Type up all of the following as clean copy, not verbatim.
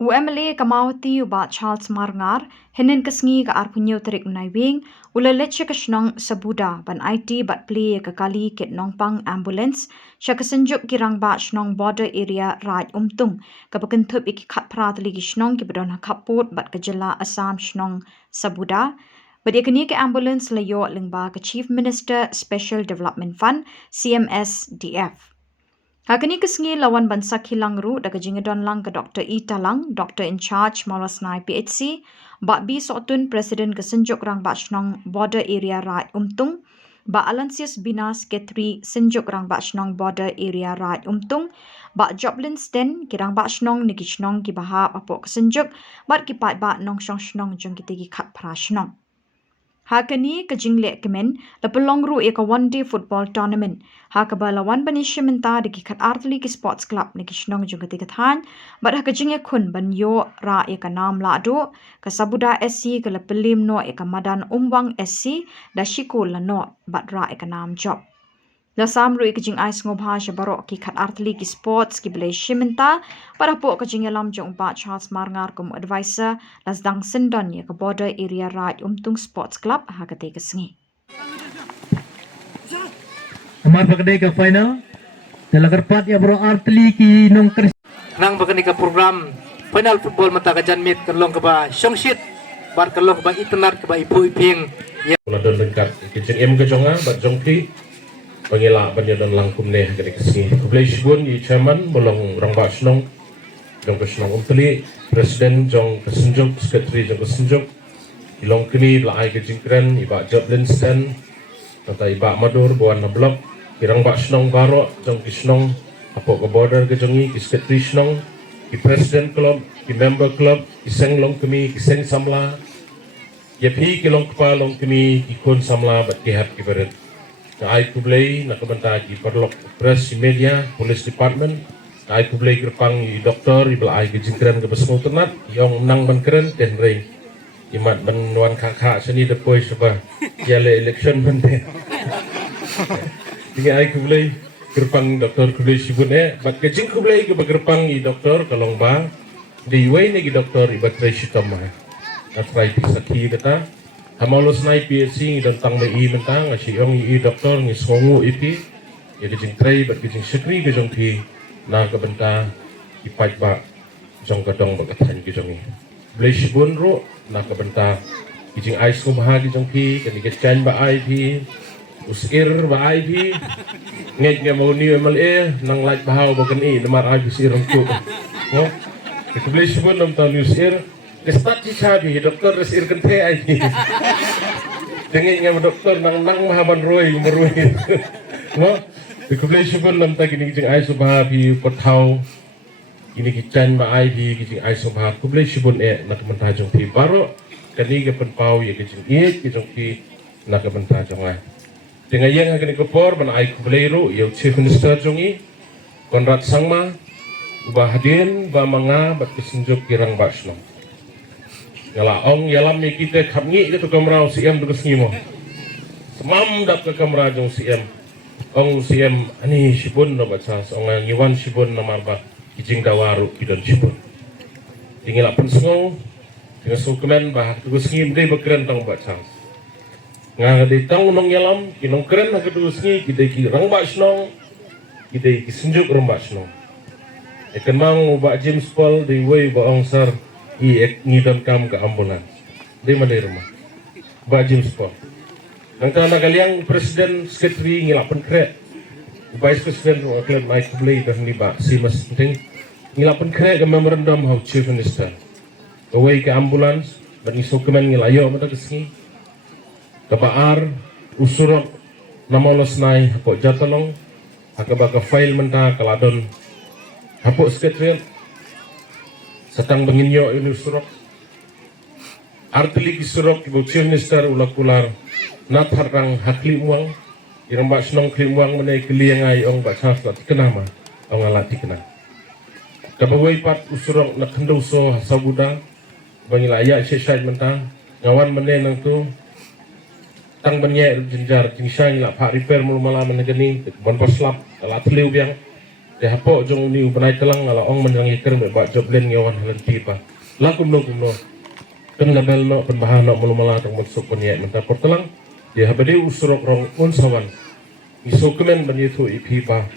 UMLA kamauti uba Charles Marngar henen kesngi ka arpunyo terik unaiwing ula leche kasnong sabuda ban IT bat play ka kali ket nongpang ambulance sya kesenjuk kirang ba shnong border area raj umtung ka pakentup iki khat prat ligi shnong ki bedon kaput bat kejela Assam shnong sabuda Badia kini ke ambulance layo lingba ke Chief Minister Special Development Fund CMSDF Hakani kesengi lawan bansa kilangru daga jingedon lang ke Dr. E Talang, Dr. in charge Malasnai PHC, Bak B Sotun Presiden kesenjuk rang Bak Shnong Border Area Raj Umtung, Bak Alansius Binas Ketri senjuk rang Bak Shnong Border Area Raj Umtung, Bak Joblin Sten kirang Bak Shnong niki Shnong ki bahap apok kesenjuk, Bat kipat Bak Nong Shnong Shnong jong kitegi kat pra Shnong. Hakani ke jingle kemen la pelongru e ka one day football tournament ha ka balawan banishe menta de ki khat artli ki sports club ne ki shnong jung ka than bad ha ka jinge khun ban yo ra e ka nam la do ka sabuda SC ka la pelim no e ka madan umwang SC da shikul la no bad ra e ka nam job la samru e ka jing ais ngobha sha barok ki khat artli ki sports ki ble shimenta para po ka jinge lam jong ba Charles Marngar kum advisor las dang sendon ye ka border area raj umtung sports club ha ka te ka sngi Amar pakadai ke final Talagar pat ya bro artli ki nong kris Nang bakani ka program final football mata ka janmit kalong ka ba shongshit bar kalong ka ba itanar ka ba ipu iping Ladon lengkap kecing em ke jonga bat jongti pangila banyadon langkum ne gani kesini kublai shibun i chairman bolong rang ba snong jong ke snong umtli presiden jong kesenjuk sekretari jong kesenjuk ilong kini la ai ke jingkren iba joblin stand tata iba madur buan na blok kirang ba snong baro jong ki snong apo ke border ke jongi ki sekretari snong ki presiden club ki member club ki seng long kemi ki seng samla Yapi kilong kapa long kami ikon samla bat kihat kibaret. Na ay kublay na kabanta ki perlok press media police department. Na ay kublay gerpang i doktor i bala ay gejingkren ke besmo tenat yang nang ban keren den rei. Imat ban wan kakak seni depoy sebah jale election bende. Tinga ay kublay gerpang doktor kublay sibun bat kejing kublay ke gerpang i doktor kalong ba di way ni ki doktor i bat rei sitamah. Natrai sakhi data hamalos nai PhD dan tang mai mentang asi ong i doktor ni songu ipi ya kijing trai bat kijing sekri ke jong ki na ka benta ipai ba jong kadong ba kathan ki jong ni blish bun ro na ka benta kijing ais ko bahagi jong ki kan ki chan ba ai pi usir ba ai pi nget nga mau ni MLA nang like bahaw ba kan i namar ai si rong ku no ki blish bun nam ta usir Kestat cicabi doktor resir kente aja. Dengan doktor nang mahaban roy meruin. No, dikublai syukur lam tak ini kijing ai subha bi kotau. Ini kican ba ai bi kijing ai subha kublai syukur nak mentajong pi baro kani ke penpau ya kijing kijong pi nak mentajong ai. Dengan yang akan ikopor ban ai kublai ru ya chief minister jongi Konrad Sangma ubah hadin ba manga bat kesenjuk kirang basno. Yala ong yalam ni kita khamngi ke tu kamera CM tu kesngi mo. Semam dak ke kamera jong CM. Ong CM ani sibun no baca ong ngiwan sibun no marba kijing dawaru kidon sibun. Tinggal apun sengong dengan sukemen bah tu kesngi mdai bekeren tong baca. Nga de tang nong yalam kinong keren ha tu kesngi kita ki rang ba snong kita ki senjuk rang ba snong. Ekemang ba James Paul di way ba ong sar ek ngidon kam ke ambulan di mana rumah ba James Paul nang kana kaliang presiden sekretari ngilapan kre vice president wakil Mike Blay dan liba si mas penting ngilapan kre ke memorandum how chief minister away ke ambulans dan iso kemen ngilayo mata kesini ke baar usurok namolos nai hapok jatalong hakaba ke file menta kaladon hapok sekretariat Satang benginyo ini surok artili ki surok ibu chief minister ulakular nat harang hakli muang irang ba snong kli muang menai keliangai ong ba chas la tikenama ong ala tikena kabawai pat usurok na kendo so sabuda bangila ya sesai mentang ngawan menai nang tu tang benye jenjar jingsang la pak repair mul malam menegani bon poslap ala tliu biang Dia hapo jong ni ubanai telang ala ong menjangi ker mbak job len ngawan halanti pa. Lakum no kan label no penbahan no mulumala tong masuk peniak mentah portelang. Dia habade usurok rong unsawan. Isukumen banyitu ipi pa.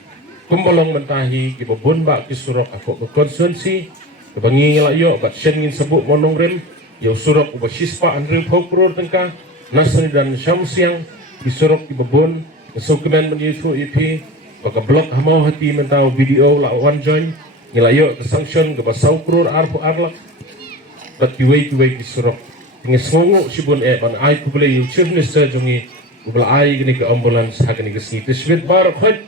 Kumbolong mentahi kibobun bak kisurok aku ke konsensi kebangi ngelayo bat sengin sebut monong rem ya usurok ubasispa anrim pokro tengka nasani dan syamsiang kisurok kibobun isukumen banyitu ipi baka blok hamau hati mentau video lawan join ngelayo ke sanction ke basau krur arpu arlak bat kiwei kisurok ngis ngongu sibun ban ai kubule yu chief minister jongi ubla ai gini ke ambulans hagani ke sni tiswit bar khot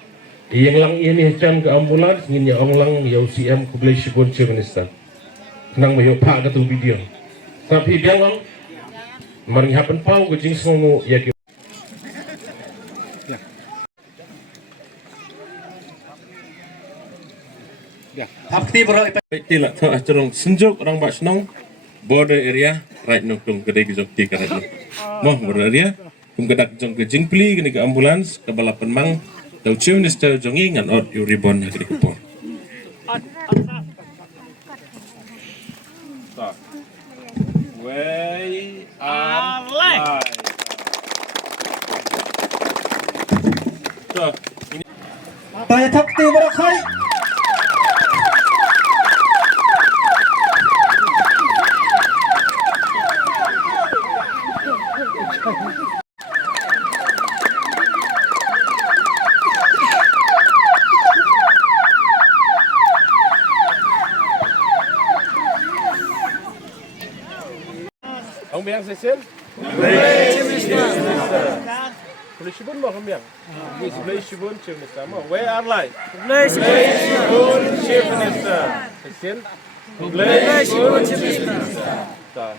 yang lang ini can ke ambulans ngin ya onglang ya UCM kubule sibun chief minister nang mayo pa ka tu video tapi biang maring happen pau ke jing ngongu ya ki Aktif bro. Tidak, acarong senjuk orang bak senong border area right nong tung kedai kijok ti karat ni. Moh border area kum kedak jong ke jingpli gini ke ambulans ke balapan mang tau chief minister jongi ngan ot yu ribon ha gini kepo. Way alive. So, Tanya takti bro kai. ông biang sesen? Boleh shibun mo kami yang? Boleh shibun chief minister mo. Where are like? Boleh shibun chief minister. Sesen? Boleh shibun chief minister.